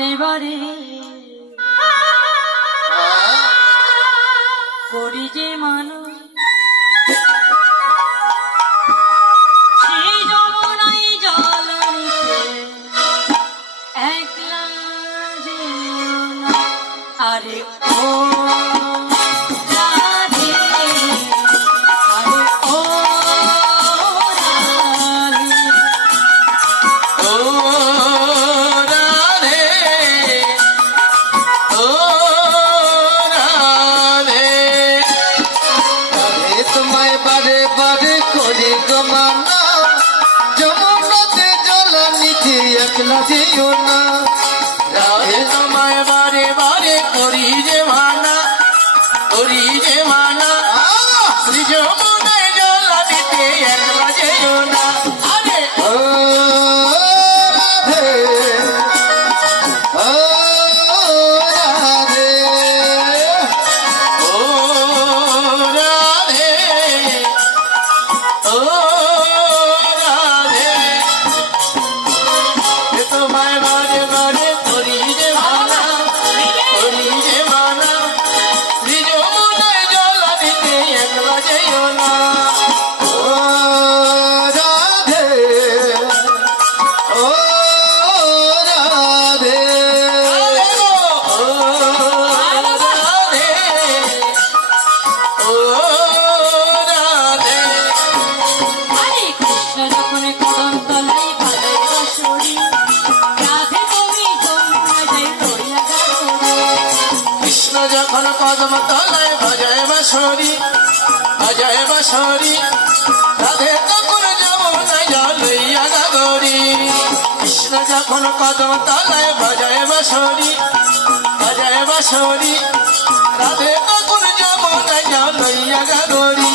বারে বারে করি যে মানুষ সেই যমুনাই জল নিতে একলা যেও না। আরে ও রাধে, আরে ও রাধে, ও রাধে, ও রাধে, রাধে তোমায় বারে বারে করি গো মানা, যমুনাতে জল নিতে একলা যেও না। রাধে তোমায় বারে বারে করি যে মানা, করি যে মানা, শ্রী যমুনায় জল নিতে একলা যেও না। আরে ও রাধে, ও রাধে, ও রাধে, ও রাধে, এ তোমায় বারে বারে করি যে মানা, করি যে মানা, শ্রী যমুনায় জল নিতে একলা যেও না। ও রাধে, ও রাধে, ও রাধে, ও রাধে। আরে কৃষ্ণ যখন কদম তলায় বাজায় বাঁশরি, রাধে তুমি যমুনায় যাই লইয়া গাগরি। কৃষ্ণ যখন কদম তলায় বাজায় বাঁশরি, বাজায় বাঁশরি, রাধে তখন যমুনায় জল লইয়া গাগরি। কৃষ্ণ যখন কদম তলায় বাজায় বাঁশরি, বাজায় বাঁশরি, রাধে তখন যমুনায় জল লইয়া গাগরি।